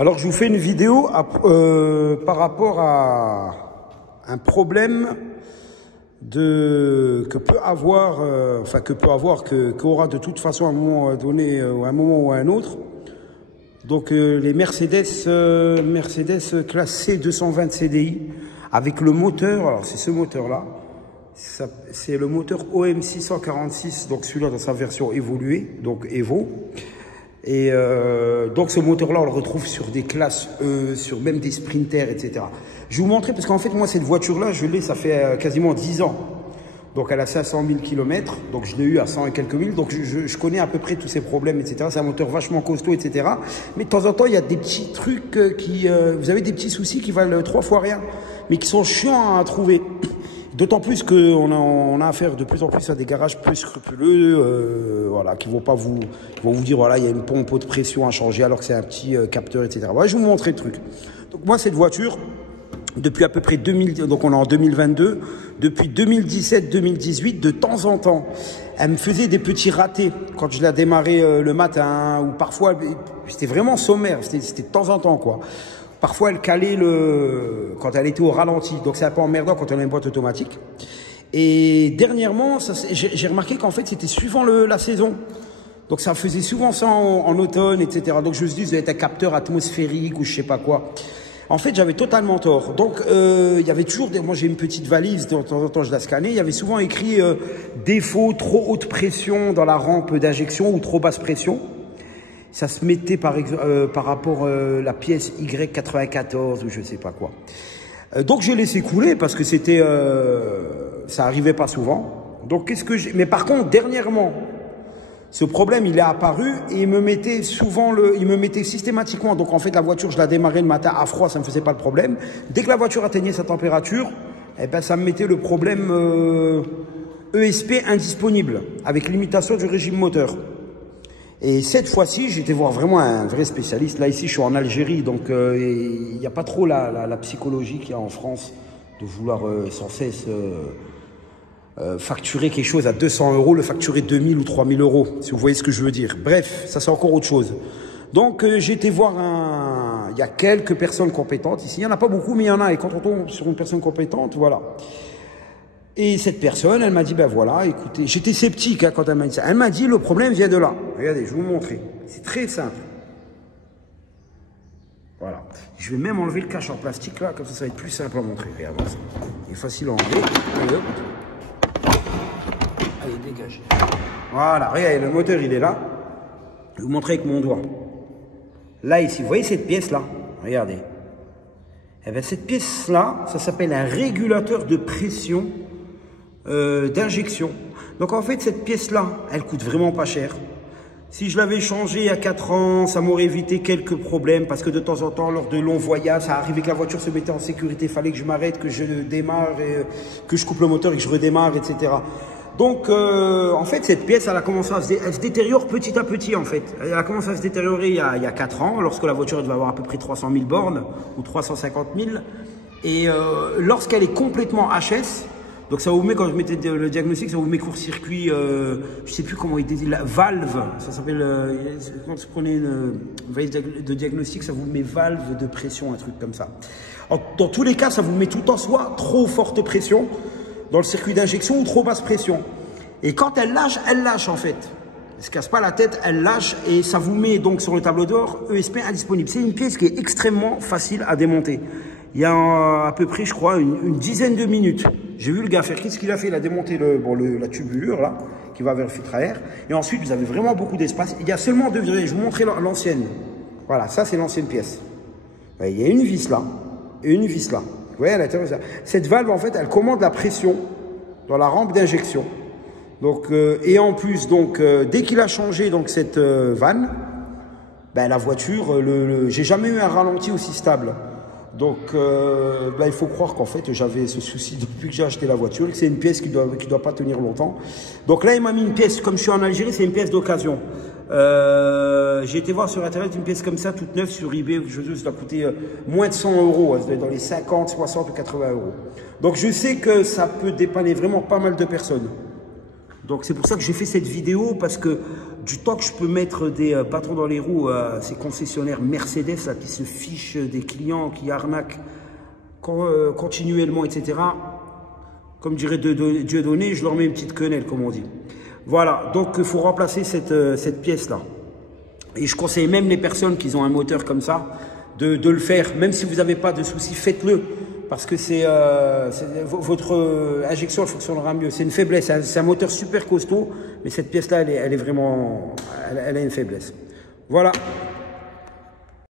Alors, je vous fais une vidéo par rapport à un problème qu'aura de toute façon à un moment donné, à un moment ou à un autre. Donc, les Mercedes classe C 220 CDI avec le moteur. Alors, c'est ce moteur-là. C'est le moteur OM 646, donc celui-là dans sa version évoluée, donc Evo. Et donc ce moteur-là, on le retrouve sur des classes E, sur même des sprinters, etc. Je vais vous montrer, parce qu'en fait, moi, cette voiture-là, je l'ai, ça fait quasiment 10 ans. Donc elle a 500 000 km, donc je l'ai eu à 100 et quelques mille, donc je connais à peu près tous ces problèmes, etc. C'est un moteur vachement costaud, etc. Mais de temps en temps, il y a des petits trucs vous avez des petits soucis qui valent 3 fois rien, mais qui sont chiants à trouver. D'autant plus qu'on a affaire de plus en plus à des garages plus scrupuleux, voilà, qui vont vous dire, voilà, il y a une pompe de pression à changer alors que c'est un petit capteur, etc. Voilà, je vais vous montrer le truc. Donc moi, cette voiture, depuis à peu près donc on est en 2022, depuis 2017-2018, de temps en temps, elle me faisait des petits ratés quand je la démarrais le matin, ou parfois, c'était vraiment sommaire, c'était de temps en temps, quoi. Parfois, elle calait quand elle était au ralenti. Donc, c'est un peu emmerdant quand on a une boîte automatique. Et dernièrement, j'ai remarqué qu'en fait, c'était suivant la saison. Donc, ça faisait souvent ça en automne, etc. Donc, je me suis dit, ça doit être un capteur atmosphérique ou je sais pas quoi. En fait, j'avais totalement tort. Donc, il y avait toujours moi, j'ai une petite valise, de temps en temps, je la scannais. Il y avait souvent écrit défaut, trop haute pression dans la rampe d'injection ou trop basse pression. Ça se mettait par rapport à la pièce Y94 ou je sais pas quoi. Donc j'ai laissé couler parce que ça arrivait pas souvent. Donc qu'est-ce que j'ai... Mais par contre, dernièrement, ce problème, il est apparu et il me mettait systématiquement. Donc en fait, la voiture, je la démarrais le matin à froid, ça me faisait pas le problème. Dès que la voiture atteignait sa température, eh ben, ça me mettait le problème ESP indisponible avec limitation du régime moteur. Et cette fois-ci, j'ai été voir vraiment un vrai spécialiste. Là, ici, je suis en Algérie, donc il n'y a pas trop la psychologie qu'il y a en France de vouloir sans cesse facturer quelque chose à 200 €, le facturer 2000 ou 3000 €, si vous voyez ce que je veux dire. Bref, ça c'est encore autre chose. Donc, j'ai été voir il y a quelques personnes compétentes ici. Il n'y en a pas beaucoup, mais il y en a. Et quand on tombe sur une personne compétente, voilà. Et cette personne, elle m'a dit, ben voilà, écoutez, j'étais sceptique quand elle m'a dit ça. Elle m'a dit, le problème vient de là. Regardez, je vais vous montrer. C'est très simple. Voilà. Je vais même enlever le cache en plastique là, comme ça va être plus simple à montrer. Regardez ça. Il est facile à enlever. Allez, hop. Allez, dégage. Voilà, regardez, le moteur, il est là. Je vais vous montrer avec mon doigt. Là, ici, vous voyez cette pièce-là? Regardez. Eh bien, cette pièce-là, ça s'appelle un régulateur de pression d'injection. Donc en fait, cette pièce-là, elle coûte vraiment pas cher. Si je l'avais changée il y a 4 ans, ça m'aurait évité quelques problèmes parce que de temps en temps, lors de longs voyages, ça arrivait que la voiture se mettait en sécurité, il fallait que je m'arrête, que je démarre, que je coupe le moteur et que je redémarre, etc. Donc en fait, cette pièce, elle a commencé elle se détériore petit à petit en fait. Elle a commencé à se détériorer il y a 4 ans, lorsque la voiture devait avoir à peu près 300 000 bornes ou 350 000. Et lorsqu'elle est complètement HS, donc ça vous met, quand je mettais le diagnostic, ça vous met court-circuit, je sais plus comment il dit, la valve, ça s'appelle, quand vous prenez une valise de diagnostic, ça vous met valve de pression, un truc comme ça. Dans tous les cas, ça vous met tout le temps soit trop forte pression dans le circuit d'injection ou trop basse pression. Et quand elle lâche en fait. Elle se casse pas la tête, elle lâche et ça vous met donc sur le tableau d'or ESP indisponible. C'est une pièce qui est extrêmement facile à démonter. Il y a à peu près, je crois, une dizaine de minutes. J'ai vu le gars faire. Qu'est-ce qu'il a fait? Il a démonté la tubulure, là, qui va vers le filtre à air. Et ensuite, vous avez vraiment beaucoup d'espace. Il y a seulement 2 virées. Je vais vous montrer l'ancienne. Voilà, ça, c'est l'ancienne pièce. Il y a une vis là et une vis là. Vous voyez, à l'intérieur, cette valve, en fait, elle commande la pression dans la rampe d'injection. Donc, et en plus, donc, dès qu'il a changé donc, cette vanne, ben, la voiture, j'ai jamais eu un ralenti aussi stable. Donc, il faut croire qu'en fait, j'avais ce souci depuis que j'ai acheté la voiture, que c'est une pièce qui doit pas tenir longtemps. Donc là, il m'a mis une pièce, comme je suis en Algérie, c'est une pièce d'occasion. J'ai été voir sur Internet une pièce comme ça, toute neuve sur eBay, ça doit coûter moins de 100 €, elle doit être dans les 50, 60 ou 80 €. Donc, je sais que ça peut dépanner vraiment pas mal de personnes. Donc, c'est pour ça que j'ai fait cette vidéo, parce que du temps que je peux mettre des patrons dans les roues, ces concessionnaires Mercedes là, qui se fichent des clients, qui arnaquent continuellement, etc. Comme dirait Dieudonné, je leur mets une petite quenelle, comme on dit. Voilà, donc il faut remplacer cette pièce-là. Et je conseille même les personnes qui ont un moteur comme ça, de le faire. Même si vous n'avez pas de soucis, faites-le. Parce que votre injection elle fonctionnera mieux. C'est une faiblesse, c'est un moteur super costaud, mais cette pièce-là, elle est vraiment, elle a une faiblesse. Voilà.